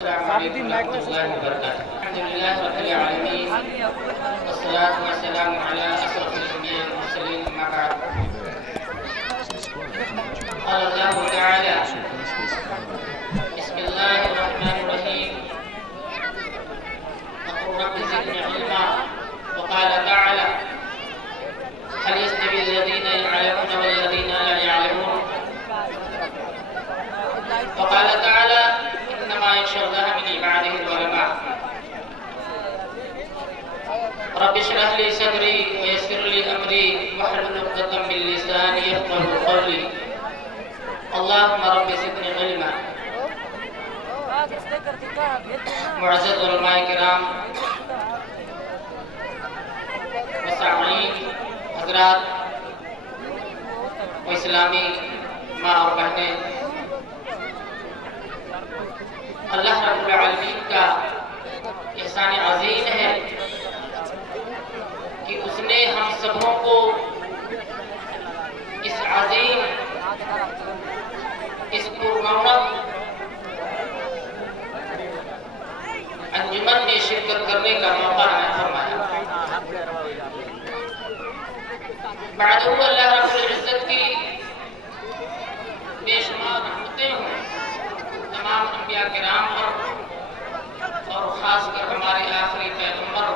السلام عليكم ورحمة الله وبركاته. الحمد لله رب العالمين والصلاة والسلام على أشرف الأنبياء والمرسلين أما بعد. قال الله تعالى: بسم الله الرحمن الرحيم وقل رب زدني علما. وقال تعالى: هل يستوي الذين يعلمون والذين لا يعلمون. وقال تعالى: إنما يخشى الله من عباده العلماء. رب اشرح لي صدري ويسر لي أمري واحلل عقدة من لساني يفقهوا قولي. اللهم رب زدني علما. معزز علماء کرام، مسامعین حضرات و اسلامی ماں اور بہنیں، اللہ رب العالمین کا احسان عظیم ہے کہ اس نے ہم سبوں کو اس عظیم، اس پررونق انجمن میں شرکت کرنے کا موقع عنایت فرمایا۔ بعدہ اللہ رب العزت کی بے شمار رحمتیں ہوں تمام انبیاء کرام پر، اور خاص کر ہمارے آخری پیغمبر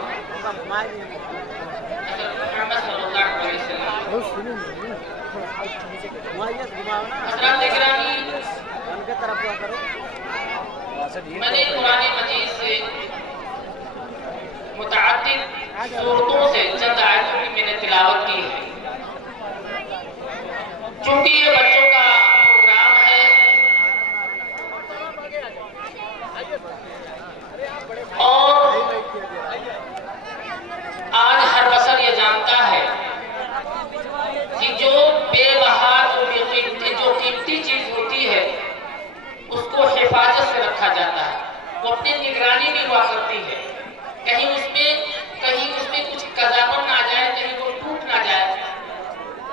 حضرت محمد صلی اللہ علیہ وسلم۔ حضرات گرامی، میں نے قرآن مجید سے متعدد صورتوں سے چند آیتوں کی میں نے تلاوت کی ہے۔ چونکہ یہ بچوں کا پروگرام ہے اور آج ہر بشر یہ جانتا ہے کہ جو بے بہا، جو قیمتی چیز ہوتی ہے اس کو حفاظت سے رکھا جاتا ہے، وہ اپنی نگرانی میں ہوا کرتی ہے، کہیں اس میں کچھ قذافت نہ آ جائے، کہیں وہ ٹوٹ نہ جائے۔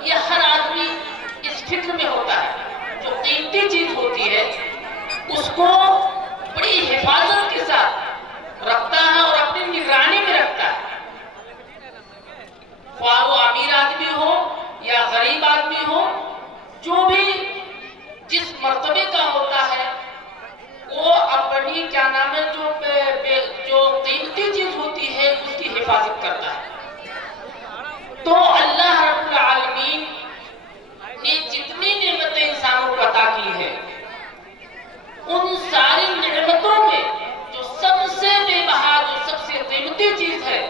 یہ ہر آدمی اس فکر میں ہوتا ہے، جو قیمتی چیز ہوتی ہے اس کو بڑی حفاظت کے ساتھ رکھتا ہے اور اپنی نگرانی میں رکھتا ہے، خواہ وہ امیر آدمی ہو یا غریب آدمی ہو، جو بھی جس مرتبے کا ہوتا ہے وہ اپنی جو قیمتی چیز ہوتی ہے اس کی حفاظت کرتا ہے۔ تو اللہ رب العالمین نے جتنی نعمتیں انسانوں کو عطا کی ہے، ان ساری نعمتوں میں جو سب سے بے بہا، جو سب سے قیمتی چیز ہے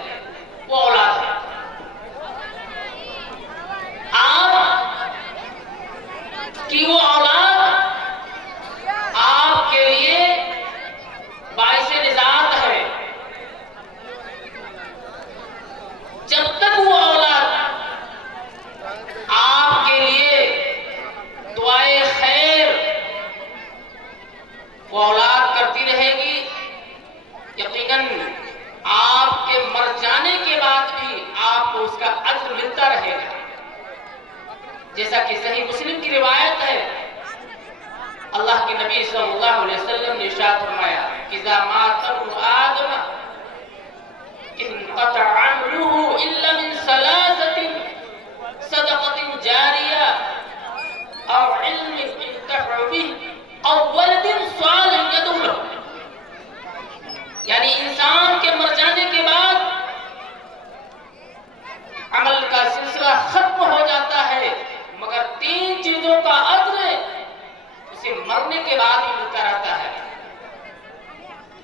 وہ اولاد ہے۔ آپ کی وہ اولاد آپ کے لیے باعث نجات ہے۔ جب تک وہ اولاد آپ کے لیے دعائے خیر وہ اولاد کرتی رہے گی، یقیناً آپ کے مر جانے کے بعد بھی آپ کو اس کا اجر ملتا رہے گا۔ جیسا کہ صحیح مسلم کی روایت ہے، اللہ کے نبی صلی اللہ علیہ وسلم نے ارشاد فرمایا: اذا مات ابن آدم انقطع عمله الا من ثلاثة: صدقة جاریہ او علم ينتفع به او ولد صالح يدعو له۔ یعنی انسان کے مر جانے کے بعد عمل کا سلسلہ ختم ہو جاتا ہے، مگر تین چیزوں کا اجر اسے مرنے کے بعد ہی ملتا رہتا ہے۔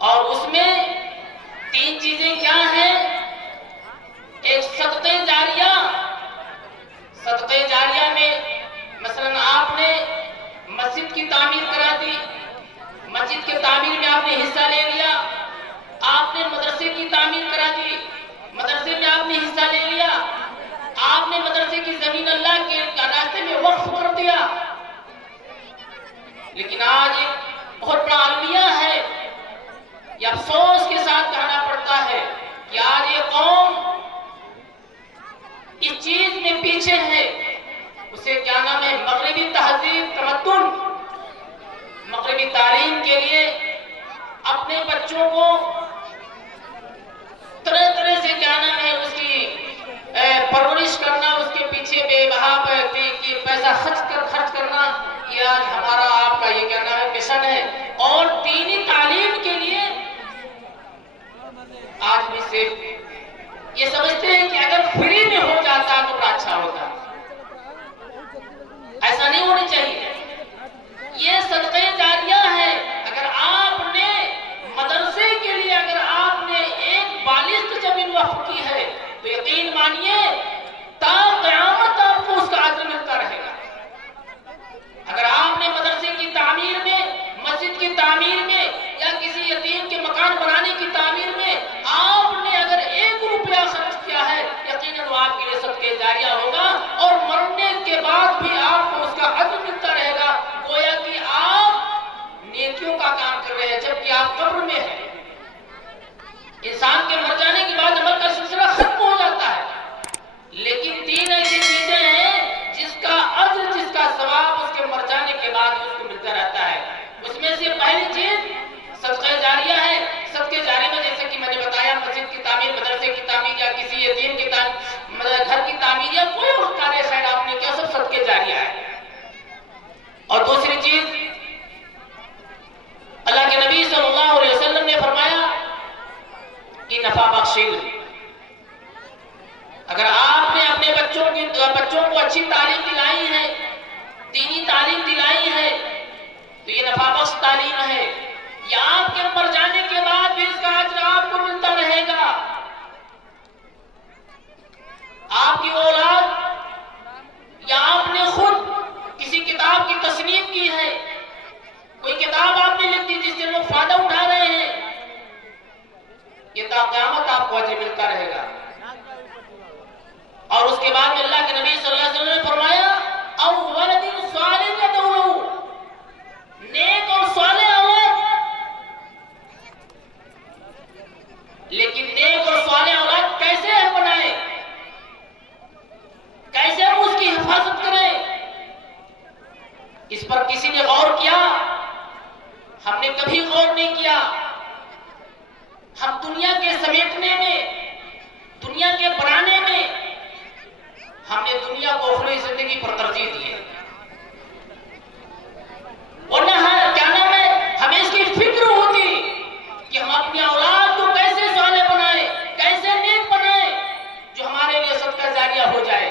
اور اس میں تین چیزیں کیا ہیں؟ ایک صدقہ جاریہ۔ صدقہ جاریہ میں مثلا آپ نے مسجد کی تعمیر کرا دی، مسجد کے تعمیر میں آپ نے حصہ لے لیا، آپ نے مدرسے کی تعمیر کرا دی، مدرسے میں آپ نے حصہ لے لیا، آپ نے مدرسے کی زمین اللہ کے راستے میں وقف کر دیا۔ لیکن آج ایک بہت بڑا المیہ ہے، یہ افسوس کے ساتھ کہنا پڑتا ہے کہ آج یہ قوم اس چیز میں پیچھے ہے، اسے کیا نام ہے، مغربی تہذیب، تمدن، مغربی تعلیم کے لیے اپنے بچوں کو طرح طرح سے کیا نام ہے اس کی پرورش کرنا، اس کے پیچھے بے بہا پیسہ خرچ کرنا، یہ آج ہمارا آپ کا یہ کیا نام ہے مشن ہے. اور دینی تعلیم کے لیے آج بھی صرف یہ سمجھتے ہیں کہ اگر فری میں ہو جاتا تو بڑا اچھا ہوتا. ایسا نہیں ہونی چاہیے. یہ صدقہ جاریہ ہے. اگر آپ نے مدرسے کے لیے اگر آپ نے ایک بالغ زمین وقف کی ہے تو یقین مانیے تا قیامت آپ کو اس کا اجر ملتا رہے گا. اگر آپ نے مدرسے کی تعمیر میں، مسجد کی تعمیر میں یا کسی یتیم کے مکان بنانے کی تعمیر میں آپ نے اگر 1 روپیہ خرچ کیا ہے، یقیناً وہ آپ کے لیے صدقہ جاریہ ہوگا اور مرنے کے بعد بھی آپ کو اس کا اجر ملتا رہے گا. گویا کہ آپ نیکیوں کا کام کر رہے ہیں جبکہ آپ قبر میں ہیں. انسان کے مر جانے کے بعد عمل کا سلسلہ ختم ہو جاتا ہے، لیکن 3 ایسی چیزیں ہیں جس کا اجر، جس کا ثواب اس کے مر جانے کے بعد اس کو ملتا رہتا ہے. اس میں سے پہلی چیز صدقہ جاریہ ہے. صدقہ جاریہ میں جیسے کہ میں نے بتایا مسجد کی تعمیر، مدرسے کی تعمیر یا کسی یتیم کی گھر کی تعمیر یا کوئی اور کار خیر آپ نے کیا، سب صدقہ جاریہ ہے. اور دوسری چیز اللہ کے نبی صلی اللہ علیہ وسلم نے فرمایا کہ نفع بخشل. اگر آپ نے اپنے بچوں کو اچھی تعلیم دلائی ہے، دینی تعلیم دلائی ہے تو یہ نفع بخش تعلیم ہے. یا آپ کے مر جانے کے بعد بھی اس کا اجر آپ کو ملتا رہے گا. آپ کی اولاد یا آپ نے خود کسی کتاب کی تصنیف کی ہے، کوئی کتاب آپ نے لکھ دی جس سے لوگ فائدہ اٹھا رہے ہیں، یہ تا قیامت آپ کو اجر ملتا رہے گا. اور اس کے بعد میں اللہ کے نبی صلی اللہ علیہ وسلم نے فرمایا او ولد صالح يدعو له، نیک اور صالح اولاد. لیکن نیک اور صالح اولاد کیسے ہم بنائیں، کیسے ہم اس کی حفاظت کریں، اس پر کسی نے غور کیا؟ ہم نے کبھی غور نہیں کیا. ہم دنیا کے سمیٹنے میں، دنیا کے بنانے میں ہم نے دنیا کو اخروی زندگی پر ترجیح دی ہے. ورنہ کیا نام ہے ہمیں اس کی فکر ہوتی کہ ہم اپنی اولاد کو کیسے صالح بنائیں، کیسے نیک بنائیں جو ہمارے لیے صدقہ جاریہ ہو جائے.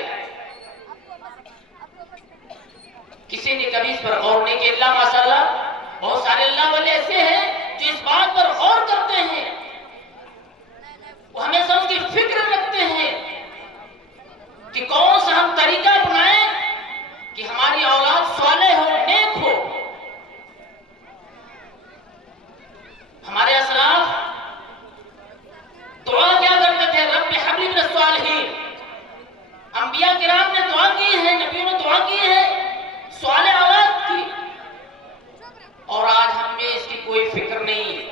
کسی نے کبھی اس پر غور نہیں کیا. اللہ ماشاءاللہ بہت سارے اللہ والے ایسے ہیں جو اس بات پر غور کرتے ہیں، وہ ہمیشہ اس کی فکر رکھتے ہیں کہ کون سا ہم طریقہ بنائیں کہ ہماری اولاد صالح ہو، نیک ہو. ہمارے اسلاف دعا کیا کرتے تھے؟ رب ہب لی من الصالحین. انبیاء کرام نے دعا کی ہے، نبیوں نے دعا کی ہے صالح اولاد کی. اور آج ہم میں اس کی کوئی فکر نہیں.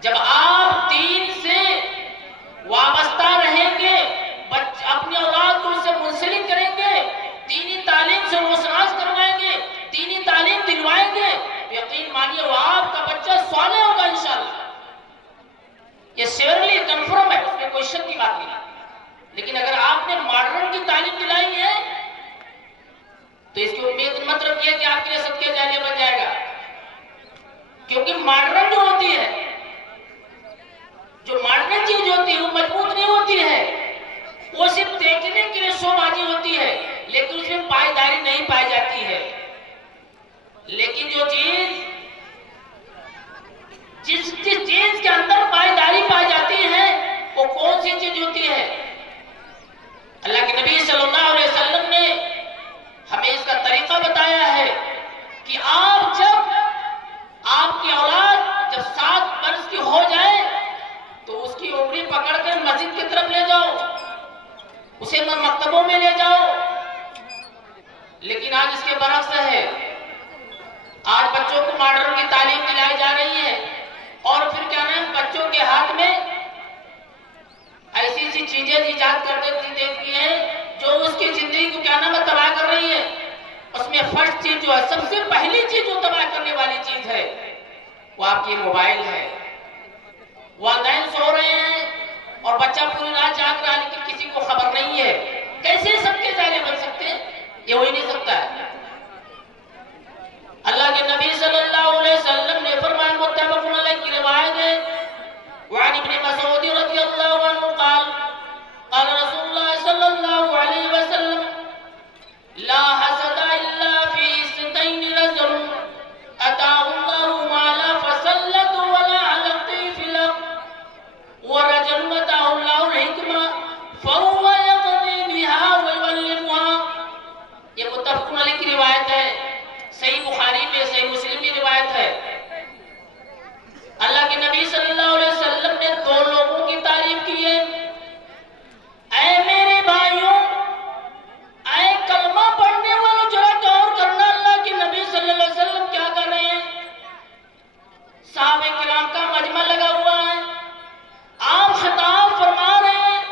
جب آپ دین سے وابستہ رہیں گے، اپنی اولاد کو اس سے منسلک کریں گے، دینی تعلیم سے روشناس کروائیں گے، دینی تعلیم دلوائیں گے، یقین مانیے وہ آپ کا بچہ صالح ہوگا انشاءاللہ. یہ سیورلی کنفرم ہے، اس میں کوئی شک کی بات نہیں. لیکن اگر آپ نے ماڈرن کی تعلیم دلائی ہے تو اس کی امید مت رکھیے کہ آپ کے لیے صدقہ جاریہ بن جائے گا. کیونکہ ماڈرن جو ہوتی ہے، جو ماڈرن چیز ہوتی ہے وہ مضبوط نہیں ہوتی ہے. وہ صرف دیکھنے کے لیے شو بازی ہوتی ہے لیکن اس میں پائیداری نہیں پائی جاتی ہے. لیکن جو چیز جس چیز کے اندر پائیداری پائی جاتی ہے وہ کون سی چیز ہوتی ہے؟ اللہ کے نبی صلی اللہ علیہ وسلم نے ہمیں اس کا طریقہ بتایا ہے کہ آپ کی اولاد جب 7 برس کی ہو جائے تو اس کی انگلی پکڑ کے مسجد کی طرف لے جاؤ، اسے مکتبوں میں لے جاؤ. لیکن آج اس کے برعکس ہے. آج بچوں کو ماڈرن کی تعلیم دلائی جا رہی ہے اور پھر کیا نام بچوں کے ہاتھ میں ایسی ایسی چیزیں ایجاد کر دیتی ہیں جو اس کی زندگی کو کیا نام ہے تباہ کر رہی ہے. اس میں فرسٹ چیز جو ہے، سب سے پہلی چیز جو تباہ کرنے والی چیز ہے وہ آپ کی موبائل ہے. والدین سو رہے ہیں اور بچہ پوری رات جاگ رہا ہے لیکن کسی کو خبر نہیں ہے. کیسے سب کے ذائقے بن سکتے ہیں؟ یہ ہو ہی نہیں سکتا ہے. اللہ کے نبی صلی اللہ علیہ وسلم نے فرمایا، متفق علیہ کی روایت ہے، وعن ابن مسعود رضی اللہ عنہ قال قال رسول اللہ صلی اللہ علیہ وسلم لا حسد الا فی اثنتین، رجل اتاه الله مالا فسلط ولا على الطيف له، ورجل اتاه الله الحكمة فهو يقضي بها ويعلمها. یہ متفق علیہ کی روایت ہے، صحیح بخاری میں، صحیح مسلم میں روایت ہے. اللہ کے نبی صلی اللہ علیہ وسلم نے دو لوگوں کی تعریف کی ہے. اے میرے بھائیوں، اے کلمہ پڑھنے والوں، ذرا غور کرنا اللہ کے نبی صلی اللہ علیہ وسلم کیا کر رہے ہیں. صحابہ کرام کا مجمع لگا ہوا ہے، آپ خطاب فرما رہے ہیں.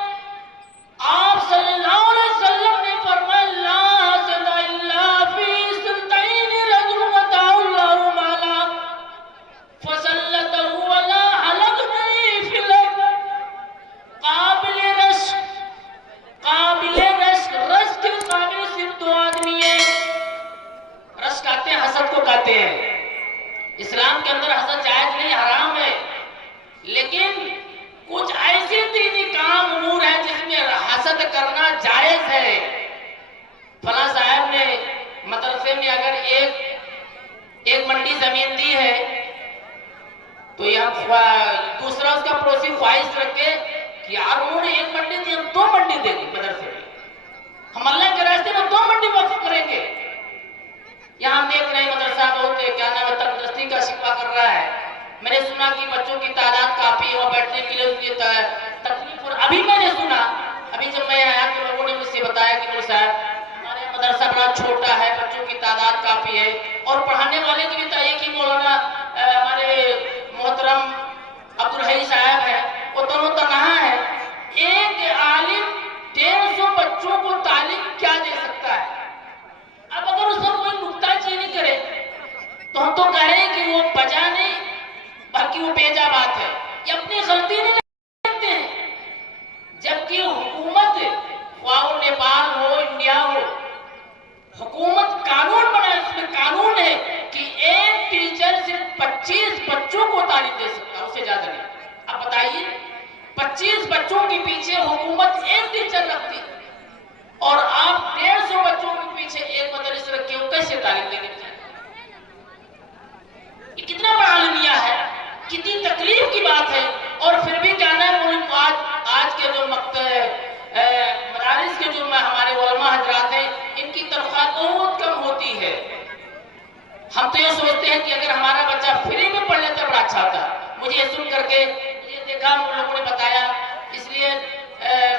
آپ صلی اللہ علیہ وسلم نے فرمایا لا حسد الا فی اثنتین، رجل اتاه الله مالا فسلطه ولا على الطيف له. قابل رشک، قابل رشک، رشک کے قابل صرف دو آدمی ہیں. رشک کہتے ہیں، حسد کو کہتے ہیں. اسلام کے اندر حسد جائز نہیں، حرام ہے، لیکن کچھ ایسے دینی کام امور ہے جس میں حسد کرنا جائز ہے. فلاں صاحب نے مدرسے میں اگر ایک منڈی زمین دی ہے تو یہ دوسرا اس کا پڑوسی خواہش رکھے کہ یار انہوں نے ایک منڈی دی، ہم دو منڈی دیں گے مدرسے میں، ہم اللہ کے راستے میں دو منڈی وقف کریں گے. یہاں ہم دیکھ رہے ہیں مدرسہ بہت کیا نام ہے تندرستی کا شکوہ کر رہا ہے. میں نے سنا کہ بچوں کی تعداد کافی ہے اور بیٹھنے کے لیے اس کی تکلیف. اور ابھی میں نے سنا، ابھی جب میں آیا تو لوگوں نے مجھ سے بتایا کہ مول صاحب ہمارے مدرسہ بڑا چھوٹا ہے، بچوں کی تعداد کافی ہے اور پڑھانے والے کی بھی ایک ہی مولانا ہمارے محترم عبدالحی صاحب ہے، وہ دونوں تنہا ہے. ایک عالم 150 بچوں کو تعلیم کیا دے سکتا ہے؟ اب اگر اس پر کوئی نکتہ چینی کرے تو ہم تو کہیں کہ وہ بجا نہیں بلکہ وہ بیجا بات ہے، یہ اپنی غلطی نہیں لگتے ہیں. جبکہ حکومت خواہ نیپال ہو انڈیا ہو، حکومت قانون بنائے، اس میں قانون ہے کہ ایک ٹیچر صرف 25 بچوں کو تعلیم دے سکتا ہے، اسے زیادہ نہیں. اب بتائیے 25 بچوں کے پیچھے حکومت ایک ٹیچر رکھتی اور آپ 150 بچوں کے پیچھے ایک مدرسہ رکھے ہو، کیسے تعلیم دیں گے؟ یہ کتنا بڑا المیہ ہے، کتنی تکلیف کی بات ہے. اور پھر بھی کہنا ہے آج کے جو مدارس کے جو ہمارے علماء حضرات ہیں ان کی تنخواہ بہت کم ہوتی ہے. ہم تو یہ سوچتے ہیں کہ اگر ہمارا بچہ فری میں پڑھ لیتا بڑا اچھا ہوتا. مجھے یہ سن کر کے مجھے دیکھا لوگوں نے بتایا، اس لیے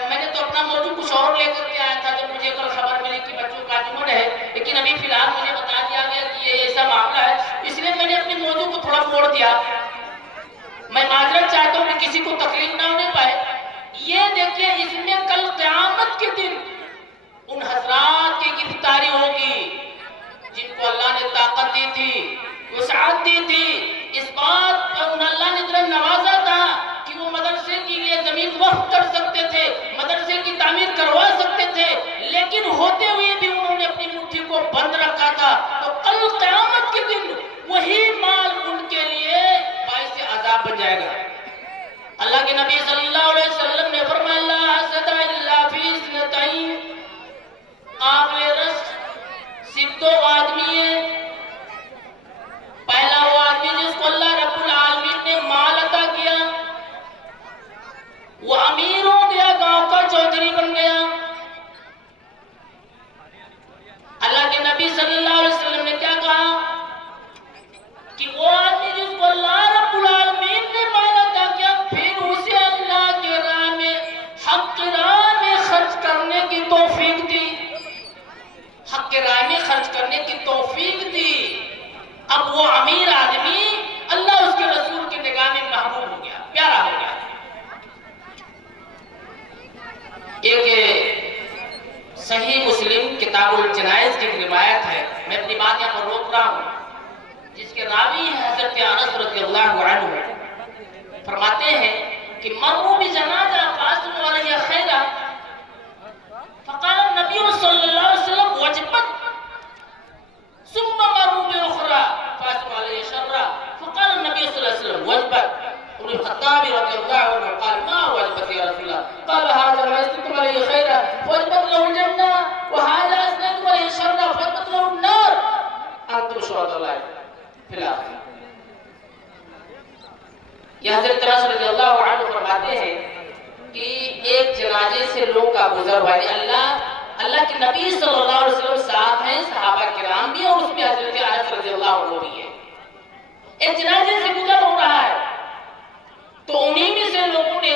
میں نے تو اپنا موضوع کچھ اور لے کر کے آیا تھا. جب مجھے کل خبر ملی کہ بچوں کا جمعہ ہے، لیکن ابھی فی الحال مجھے بتا دیا گیا کہ یہ ایسا معاملہ ہے، اس لیے میں نے اپنے موضوع کو تھوڑا موڑ دیا. میں معذرت چاہتا ہوں کہ کسی کو تکلیف نہ ہونے پائے. یہ دیکھیں اس میں کل قیامت کے دن ان حضرات کی گرفتاری ہوگی جن کو اللہ نے طاقت دی تھی، وسعت دی تھی، اس بات پر اللہ نے اتنا نوازا تھا کہ وہ مدرسے کے لیے زمین وقف کر سکتے تھے، مدرسے کی تعمیر کروا سکتے تھے، لیکن ہوتے ہوئے بھی انہوں نے اپنی مٹھی کو بند رکھا تھا. تو کل قیامت کے دن وہی مال ان کے لیے باعث عذاب بن جائے گا. اللہ کے نبی صلی اللہ علیہ وسلم نے فرمایا لا حسد الا فی اثنتین، قابل رشک صرف دو آدمی ہیں. پہلا وہ آدمی جس کو اللہ رب العالمین نے مال عطا کیا، وہ امیر ہو گیا، گاؤں کا چودھری بن گیا. اللہ کے نبی صلی اللہ علیہ وسلم نے کیا کہا کہ وہ آدمی جس کو اللہ رب العالمین نے مال عطا کیا، پھر اسے اللہ کے راہ میں حق کی راہ میں خرچ کرنے کی توفیق دی، حق کے راہ میں خرچ کرنے کی توفیق دی. اب وہ امیر آدمی اللہ اس کے رسول کی نگاہ میں محبوب ہو گیا، پیارا ہو گیا. ایک صحیح مسلم کتاب الجنائز کی روایت ہے، میں اپنی بات یہاں پر روک رہا ہوں، جس کے راوی ہیں حضرت حضرت انس رضی اللہ عنہ فرماتے ہیں کہ مروا بجنازہ فاصلوا علیہ خیرا فقال النبی صلی اللہ علیہ وسلم وجبت ثم مروا باخرى فاصلوا علیہ شرا فقال النبی صلی اللہ علیہ وسلم وجبت. ابن الخطاب رضی اللہ عنہ قال ما وجبت یا رسول اللہ قال هذا ما استكمل علیہ خیرا وجبت له الجنہ وهذا استكمل علیہ شرا وجبت له النار انتم شهداء الله فی الآخرة. یہ حضرت انس رضی اللہ عنہ فرماتے ہیں کہ ایک جنازے سے لوگ کا گزر ہوا ہے. اللہ کے نبی صلی اللہ علیہ وسلم ساتھ ہیں, صحابہ کرام بھی اور اس میں حضرت انس رضی اللہ عنہ بھی ہے. ایک جنازے سے گزر ہو رہا ہے تو انہی میں سے لوگوں نے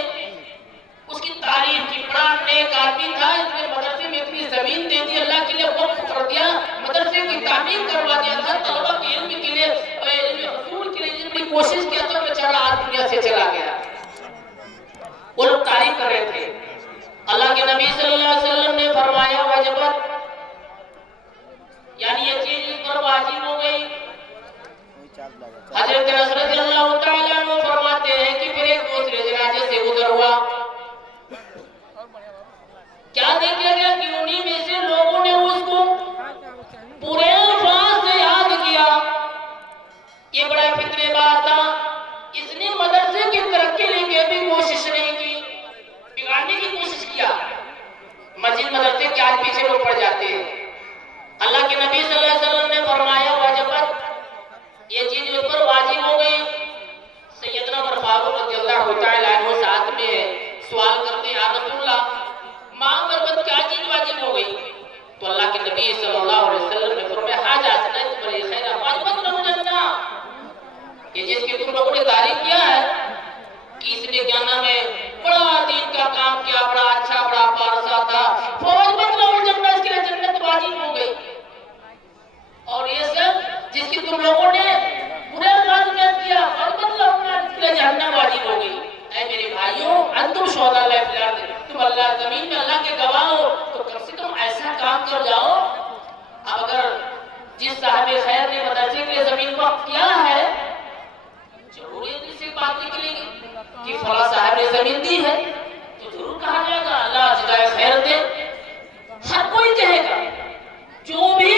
اس کی تعریف کی. بڑا نیک آدمی تھا, اس نے مدرسے میں اتنی زمین دے دی, اللہ کے لیے وقف کر دیا, مدرسے کی تعمیر کروا دیا تھا, طلبہ کے علم کے لیے حصول کے لیے بڑی کوشش کیا تھا, بیچارہ آج دنیا سے چلا گیا. وہ لوگ تعریف کر رہے تھے. اللہ کے نبی صلی اللہ علیہ وسلم نے فرمایا وجبت, یعنی یہ چیز اس پر واجب ہو گئی. حضرت انس رضی اللہ تعالیٰ عنہ فرماتے ہیں کہ پھر ایک دوسرے جنازے سے گزر ہوا. کیا دیکھا گیا کہ انہی میں سے لوگوں نے اس کو پورے الفاظ سے یاد کیا. یہ بڑا فطرے بات تھا. اس نے مدرسے کی ترقی کے لیے بھی کوشش نہیں کی, بگاڑنے کی کوشش کیا. مسجد مدرسے کے آج پیچھے لوگ پڑ جاتے ہیں. اللہ کے نبی صلی اللہ علیہ وسلم نے فرمایا وجبت, یہ چیز اس پر واجب ہو گئی. سیدنا عمر فاروق رضی اللہ تعالیٰ عنہ ساتھ میں سوال کرتے ہیں یا رسول اللہ ماں وجبت کیا چیز واجب ہو گئی؟ تو اللہ کے نبی صلی اللہ علیہ وسلم نے فرمایا حاجہ سنت پر خیر واجبت لہو الجنہ. یہ جس کی تم لوگوں نے تعریف کیا ہے کہ اس نے کیا نام ہے بڑا دین کا کام کیا, بڑا اچھا بڑا پارسا تھا, واجبت لہو الجنہ, اس کے لیے جنت واجب ہو گئی. اور یہ سب جس کی تم لوگوں نے برے الفاظ میں کیا واجبت لہو النار, اس کے لیے جہنم واجب ہو گئی. اے میرے بھائیوں انتم شہداء اللہ فی الارض, تم اللہ زمین میں اللہ کے گواہ ہو تو کم سے کم ایسا کام کر جاؤ. اب اگر جس صاحب خیر نے مدرسے کے لیے زمین وقف کیا ہے ضرور یہ سے بات نکلے گی کہ فلاں صاحب نے زمین دی ہے تو ضرور کہا جائے گا اللہ جزائے خیر دے. ہر کوئی کہے گا جو بھی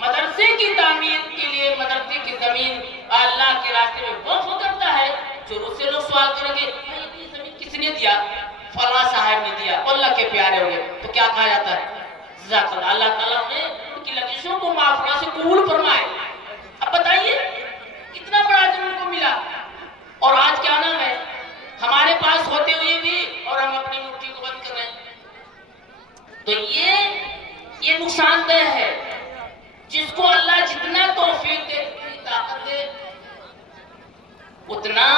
مدرسے کی تعمیر کے لیے مدرسے کی زمین اللہ کے راستے میں وقف کرتا ہے ضرور سے لوگ سوال کریں گے یہ زمین کس نے دیا؟ فلاں صاحب نے دیا, اللہ کے پیارے ہوئے. تو کیا کہا جاتا ہے جزاک اللہ, اللہ تعالیٰ نے ان کی لغزشوں کو معاف سے قبول فرمائے. اب بتائیے اتنا بڑا اجر ان کو ملا اور آج کیا نام ہے ہمارے پاس ہوتے ہوئے بھی اور ہم اپنی مٹھی کو بند کر رہے ہیں. تو یہ نقصان دہ ہے. جس کو اللہ جتنا توفیق دے, طاقت دے, اتنا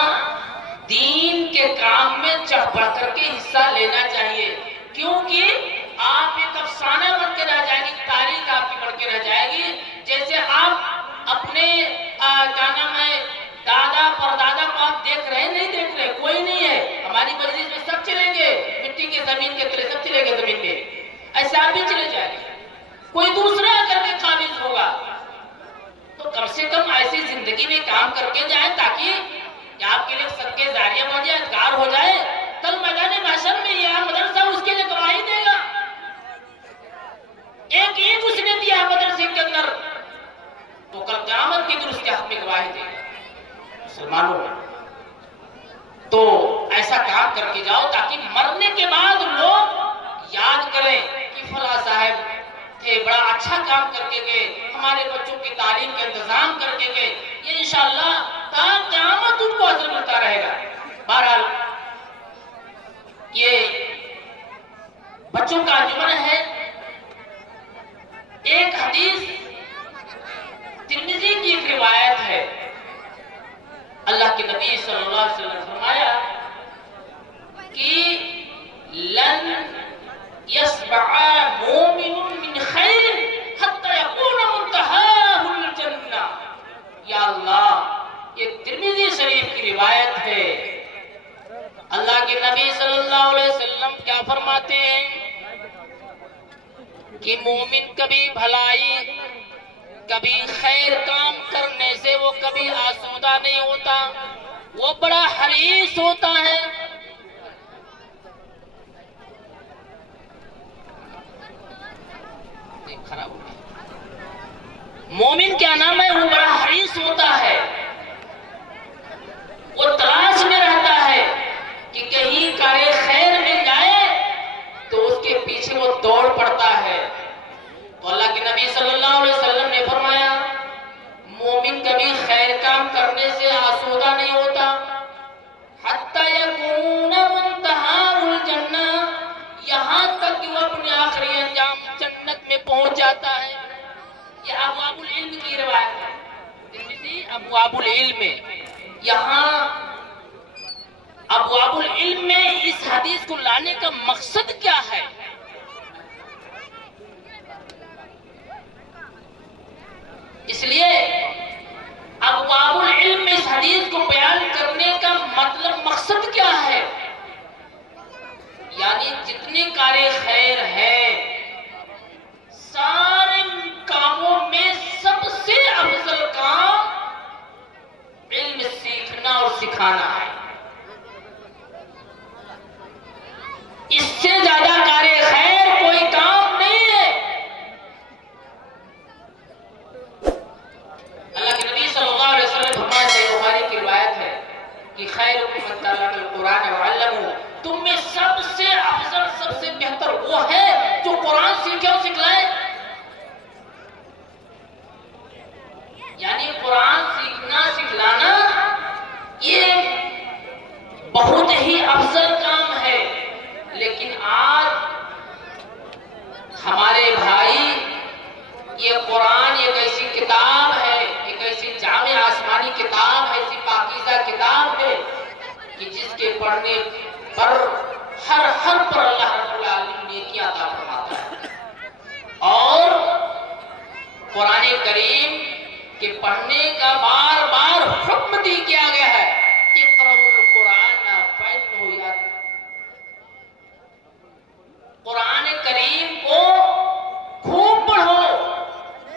دین کے کام میں چڑھ بڑھ کر کے حصہ لینا چاہیے. کیونکہ آپ ایک افسانہ بن کے رہ جائیں گے, تاریخ آپ کی بڑھ کے رہ جائے گی. جیسے آپ اپنے کیا نام ہے دادا پردادا کو آپ دیکھ رہے نہیں دیکھ رہے, کوئی نہیں ہے. ہماری مجلس میں سب چلیں گے, مٹی کی زمین کے تلے سب چلیں گے زمین میں, ایسے آپ بھی چلے جائیں گے. کوئی دوسرا اگر میں قابل ہوگا تو کم سے کم ایسی زندگی میں کام کر کے جائیں تاکہ آپ کے لیے صدقے جاریہ بن جائے, ادگار ہو جائے. کل میدان محشر میں یہ مدرسہ اس کے لیے گواہی دے گا. ایک اس نے دیا مدرسے کے اندر تو کل قیامت کے دن اس کے حق میں گواہی دے گا. مسلمانوں تو ایسا کام کر کے جاؤ تاکہ مرنے کے بعد لوگ یاد کریں کہ فلاں صاحب تھے, بڑا اچھا کام کر کے گئے, ہمارے بچوں کی تعلیم کا انتظام کر کے گئے. یہ انشاءاللہ تا قیامت ان کو اجر ملتا رہے گا. بہرحال یہ بچوں کا انجمن ہے. ایک حدیث ترمذی کی ایک روایت ہے, اللہ کے نبی صلی اللہ علیہ وسلم نے فرمایا کہ لن يسبع مومن من خیر حتی یکون منتہاہ الجنہ. یا اللہ, یہ ترمذی شریف کی روایت ہے. اللہ کے نبی صلی اللہ علیہ وسلم کیا فرماتے ہیں کہ مومن کبھی بھلائی کبھی خیر کام کرنے سے وہ کبھی آسودہ نہیں ہوتا، وہ بڑا حریص ہوتا ہے۔ خراب ہو گیا۔ مومن کیا نام ہے؟ وہ بڑا حریص ہوتا ہے، وہ تلاش میں رہتا ہے کہ کہیں کارے خیر مل جائے تو اس کے پیچھے وہ دوڑ پڑتا ہے۔ تو اللہ کے نبی صلی اللہ علیہ وسلم نے فرمایا مومن کبھی خیر کام کرنے سے آسودہ نہیں ہوتا حتی یکون منتہا الجنہ، یہاں تک کہ وہ اپنے آخری انجام جنت میں پہنچ جاتا ہے۔ یہ ابواب العلم کی روایت ہے، ترمذی ابواب العلم میں، یہاں ابواب العلم میں اس حدیث کو لانے کا مقصد کیا ہے؟ اس لیے ابواب العلم میں اس حدیث کو بیان کرنے کا مطلب مقصد کیا ہے؟ یعنی جتنے کارے خیر ہیں سارے کاموں میں سب سے افضل کام علم سیکھنا اور سکھانا ہے۔ اس سے زیادہ کارے خیر کوئی کام نہیں ہے۔ اللہ کے نبی صلی اللہ علیہ وسلم فرمایا، صحیح بخاری کی روایت ہے کہ خیرکم من تعلم القرآن وعلمہ، تم میں سب سے افضل سب سے بہتر وہ ہے جو قرآن سیکھے اور سکھلائے۔ یعنی قرآن سیکھنا سکھلانا یہ بہت ہی افضل کام ہے، لیکن آج ہمارے بھائی یہ قرآن ایک ایسی کتاب ہے، ایک ایسی جامع آسمانی کتاب ہے، ایسی پاکیزہ کتاب ہے کہ جس کے پڑھنے پر ہر حرف پر اللہ رب العالمین نیکیاں عطا فرماتا ہے۔ اور قرآن کریم کے پڑھنے کا بار بار حکم دی کیا گیا ہے، اقرؤوا القرآن فإنہ یأتی۔ قرآن کریم کو خوب پڑھو،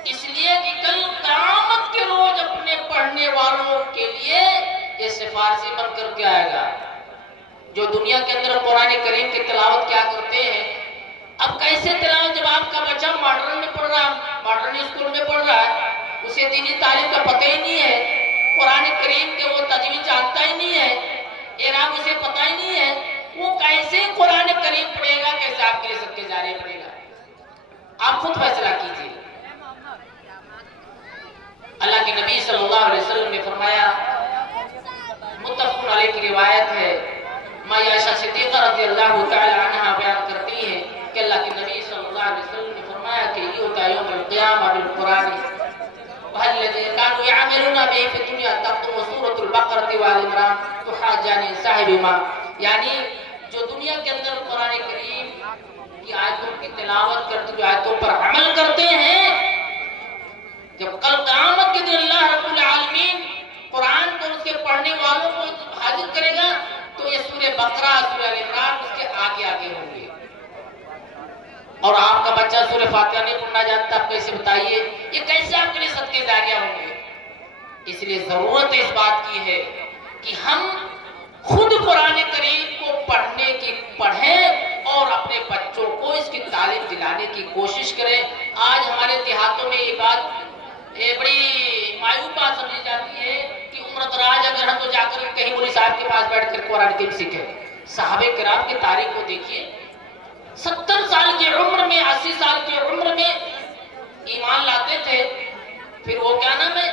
اس لیے کہ کل قیامت کے روز اپنے پڑھنے والوں کے لیے یہ سفارشی بن کر کے آئے گا۔ جو دنیا کے اندر قرآن کریم کی تلاوت کیا کرتے ہیں، اب کیسے تلاوت؟ جب آپ کا بچہ ماڈرن میں پڑھ رہا ہے، ماڈرن اسکول میں پڑھ رہا ہے، اسے دینی تعلیم کا پتہ ہی نہیں ہے، قرآن کریم کے وہ تجوید جانتا ہی نہیں ہے، اعراب اسے پتہ ہی نہیں ہے، وہ کیسے قرآن کریم پڑھے گا؟ کیسے آپ کے لیے سب کے جارے پڑھے گا؟ آپ خود فیصلہ کیجئے۔ اللہ کے نبی صلی اللہ علیہ وسلم نے فرمایا، متفق علیہ کی روایت ہے، ماں عائشہ صدیقہ رضی اللہ تعالی عنہ بیان کرتی ہیں کہ اللہ کے نبی صلی اللہ علیہ وسلم نے فرمایا کہ یؤتی یوم القیامہ بالقرآن وَالَّذِينَ كَانُوا يَعْمَلُونَ بِهِ فِي الدُّنْيَا تَقْدُمُ سُورَةُ الْبَقَرَةِ وَآلِ عِمْرَانَ تُحَاجَّانِ صَاحِبِهِمَا، یعنی جو دنیا کے اندر قرآن کریم کی آیتوں کی تلاوت کرتے ہوئے آیتوں پر عمل کرتے ہیں، جب کل قیامت کے دن اللہ رب العالمین قرآن کو اس کے پڑھنے والوں کو حاضر کرے گا تو یہ سورہ بقرہ سورہ آل عمران اس کے آگے آگے ہوں گے۔ اور آپ کا بچہ سورہ فاتحہ نہیں پڑھنا جانتا، آپ کیسے بتائیے یہ کیسے آپ کے لیے صدقے جاریہ ہوں گے؟ اس لیے ضرورت اس بات کی ہے کہ ہم خود قرآن کریم کو پڑھیں اور اپنے بچوں کو اس کی تعلیم دلانے کی کوشش کریں۔ آج ہمارے دیہاتوں میں یہ بات بڑی مایوب بات سمجھی جاتی ہے کہ عمر دراز اگر ہم تو جا کر کہیں مولوی صاحب کے پاس بیٹھ کر قرآن کریم سیکھیں۔ صحابہ کرام کی تاریخ کو دیکھیے، 70 سال کی عمر میں 80 سال کی عمر میں ایمان لاتے تھے، پھر وہ کیا نام ہے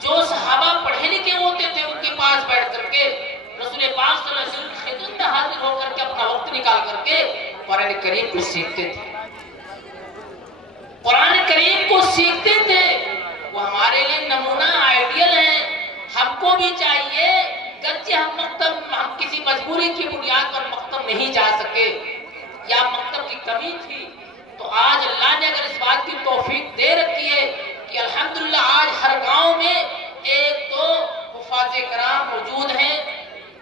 جو صحابہ پڑھے لکھے ہوتے تھے ان کے پاس بیٹھ کر کے رسول پاک صلی اللہ علیہ وسلم کی خدمت میں حاضر ہو کر کے اپنا وقت نکال کر کے قرآن کریم کو سیکھتے تھے، قرآن کریم کو سیکھتے تھے۔ وہ ہمارے لیے نمونہ آئیڈیل ہیں۔ ہم کو بھی چاہیے، گرچہ ہم کسی مجبوری کی بنیاد پر مکتب نہیں جا سکے یا مکتب کی کمی تھی، تو آج اللہ نے اگر اس بات کی توفیق دے رکھی ہے کہ الحمدللہ آج ہر گاؤں میں ایک تو حفاظ کرام موجود ہیں،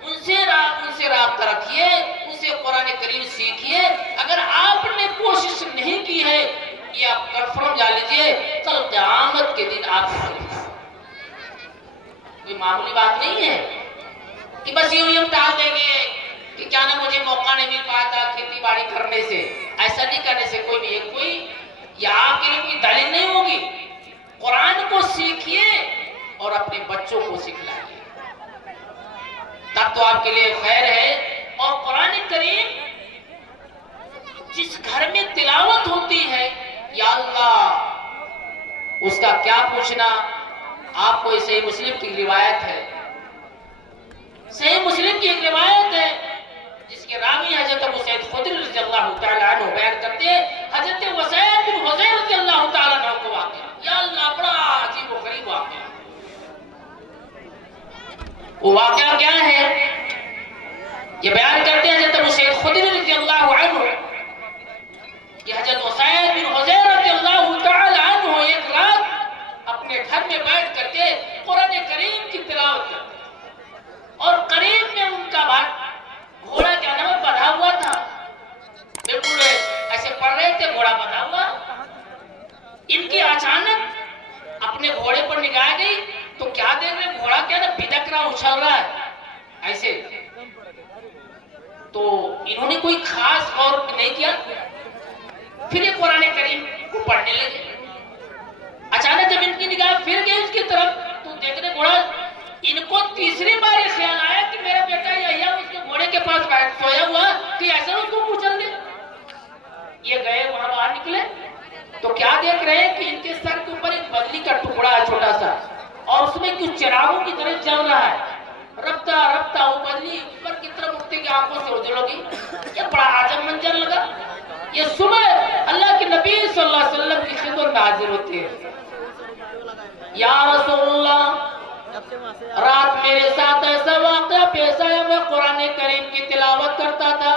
ان سے رابطہ رکھیے، ان سے قرآن کریم سیکھیے۔ اگر آپ نے کوشش نہیں کی ہے، یہ آپ کنفرم جان لیجئے کل قیامت کے دن آپ کو کوئی معمولی بات نہیں ہے کہ بس یوں ٹال دیں گے کہ کیا نہ مجھے موقع نہیں مل پاتا کھیتی باڑی کرنے سے. ایسا نہیں کرنے سے کوئی یا آپ کے لیے کوئی دلیل نہیں ہوگی. قرآن کو سیکھیے اور اپنے بچوں کو سکھلائیے, تب تو آپ کے لیے خیر ہے. اور قرآن کریم جس گھر میں تلاوت ہوتی ہے, یا اللہ اس کا کیا پوچھنا. آپ کو صحیح مسلم کی روایت ہے, صحیح مسلم کی ایک روایت ہے جس کے راوی حضرت ابو سعید خدری رضی اللہ تعالیٰ عنہ بیان کرتے ہیں حضرت وسید بن حضیر رضی اللہ تعالیٰ عنہ کو واقعہ. یا اللہ بڑا عجیب و غریب واقعہ. وہ واقعہ کیا ہے یہ بیان کرتے ہیں حضرت ابو سعید خدری رضی اللہ عنہ کہ حضرت وسید بن حضیر رضی اللہ تعالیٰ عنہ ایک رات اپنے گھر میں بیٹھ کر کے قرآن کریم کی تلاوت کرتے اور قریب میں ان کا گھوڑا کیا نام بندھا ہوا تھا. بالکل ایسے پڑھ رہے تھے, گھوڑا بندھا ہوا. ان کی اچانک اپنے گھوڑے پر نگاہ گئی تو کیا دیکھ رہے, گھوڑا کیا نا بھٹک رہا, اچھل رہا ہے ایسے. تو انہوں نے کوئی خاص غور نہیں کیا, پھر یہ قرآن کریم کو پڑھنے لگے. اچانک جب ان کی نگاہ پھر گئی اس کی طرف تو دیکھ رہے گھوڑا. ان کو تیسری بار یہ خیال آیا کہ میرا بیٹا یحییٰ اس کے گھوڑے کے پاس سویا ہوا کہ ایسا اس کو کچل دے. یہ گئے وہاں باہر نکلے تو کیا دیکھ رہے ہیں کہ ان کے سر کے اوپر ایک بجلی کا ٹکڑا ہے چھوٹا سا, اور اس میں کچھ چراغوں کی طرح چل رہا ہے. رفتہ رفتہ وہ بجلی اوپر کی طرف اٹھتے کہ آنکھوں سے اوجھل ہوگی. یہ بڑا عجب منظر لگا. یہ صبح اللہ کے نبی صلی اللہ علیہ وسلم کی خدمت میں حاضر ہوتے ہیں. یا رسول اللہ, رات میرے ساتھ ایسا واقعہ پیش آیا, میں قرآن کریم کی تلاوت کرتا تھا,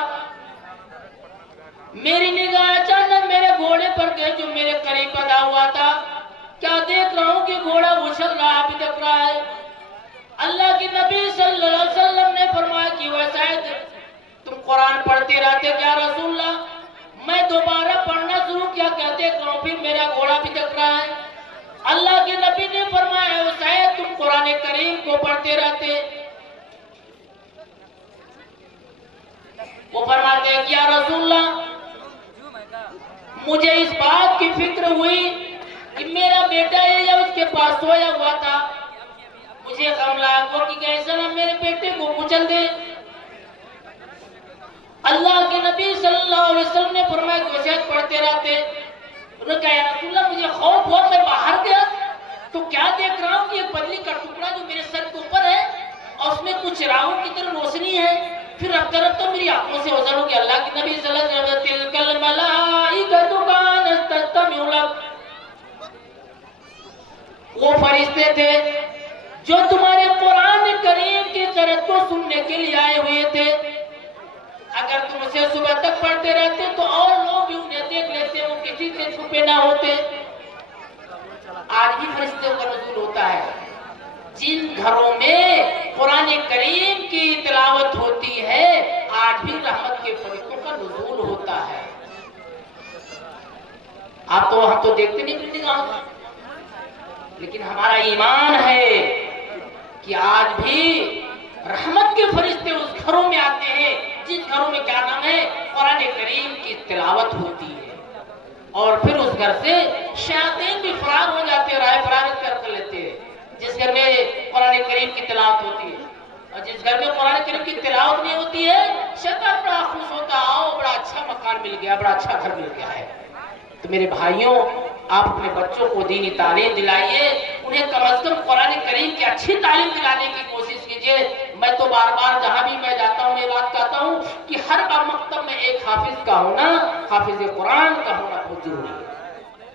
میری نگاہ اچانک میرے گھوڑے پر گئے جو میرے قریب بندھا ہوا تھا. کیا دیکھ رہا ہوں کہ گھوڑا اچھل رہا, بھی دیکھ رہا ہے. اللہ کے نبی صلی اللہ علیہ وسلم نے فرمایا کہ وسید تم قرآن پڑھتے رہتے کیا رسول اللہ؟ میں دوبارہ پڑھنا شروع کیا, کیا دیکھ رہا ہوں پھر میرا گھوڑا بھی دیکھ رہا ہے. اللہ کے نبی نے فرمایا وسید تم قرآن کریم کو پڑھتے رہتے. وہ فرماتے ہیں کہ یا رسول اللہ مجھے اس بات کی فکر ہوئی کہ میرا بیٹا یہ اس کے پاس سویا ہوا تھا, مجھے غم لاحق ہو کہ کیسا نہ میرے بیٹے کو کچل دے. اللہ کے نبی صلی اللہ علیہ وسلم نے فرمایا کہ وسید پڑھتے رہتے. انہوں نے کہا یا رسول اللہ مجھے خوف ہوا, میں باہر گیا تو کیا دیکھ رہا ہوں کہ ایک بجلی کا ٹکڑا جو میرے سر کے اوپر ہے اور اس میں کچھ چراغوں کی طرح روشنی ہے. پھر رفتہ رفتہ میری آنکھوں سے اوجھل ہو گیا. اللہ کے نبی صلی اللہ علیہ وسلم تلک الملائکۃ کانت تستمع لک, وہ فرشتے تھے جو تمہارے قرآن کریم کی قرأت کو سننے کے لیے آئے ہوئے تھے. اگر تم اسے صبح تک پڑھتے رہتے تو اور لوگ بھی انہیں دیکھ لیتے, وہ کسی سے چھپے نہ ہوتے. آج بھی فرشتوں کا نزول ہوتا ہے. جن گھروں میں قرآن کریم کی تلاوت ہوتی ہے آج بھی رحمت کے فرشتوں کا نزول ہوتا ہے. آپ تو ہم تو دیکھتے نہیں اپنی نگاہوں سے, لیکن ہمارا ایمان ہے کہ آج بھی رحمت کے فرشتے اس گھروں میں آتے ہیں جس گھروں میں کیا نام ہے قرآن کریم کی تلاوت ہوتی ہے. اور پھر اس گھر سے شیاطین بھی فرار ہو جاتے ہیں, رائے فرارت کر لیتے ہیں. جس گھر میں قرآن کریم کی تلاوت ہوتی ہے اور جس گھر میں قرآن کریم کی تلاوت نہیں ہوتی ہے شیطان بڑا خوش ہوتا, آؤ بڑا اچھا مکان مل گیا, بڑا اچھا گھر مل گیا ہے. تو میرے بھائیوں آپ اپنے بچوں کو دینی تعلیم دلائیے, انہیں کم از کم قرآن کریم کی اچھی تعلیم دلانے کی کوشش کیجیے. میں تو بار بار جہاں بھی میں جاتا ہوں یہ بات کہتا ہوں کہ ہر مکتب میں ایک حافظ کا ہونا, حافظ قرآن کا ہونا بہت ضروری ہے,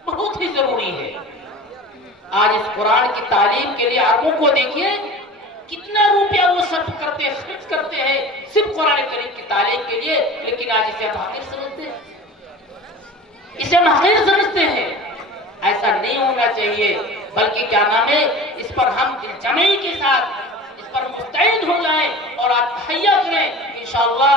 بہت ہی ضروری ہے. آج اس قرآن کی تعلیم کے لیے عربوں کو دیکھیے کتنا روپیہ وہ صرف کرتے ہیں, خرچ کرتے ہیں صرف قرآن کریم کی تعلیم کے لیے, لیکن آج اسے ہم حقیر سمجھتے ہیں, اسے ہم حقیر سمجھتے ہیں. ایسا نہیں ہونا چاہیے, بلکہ کیا نام ہے اس پر ہم دل جمعی کے ساتھ اس پر مستعد ہو جائیں اور آپ تہیہ کریں. انشاءاللہ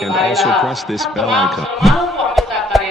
and also press this bell icon.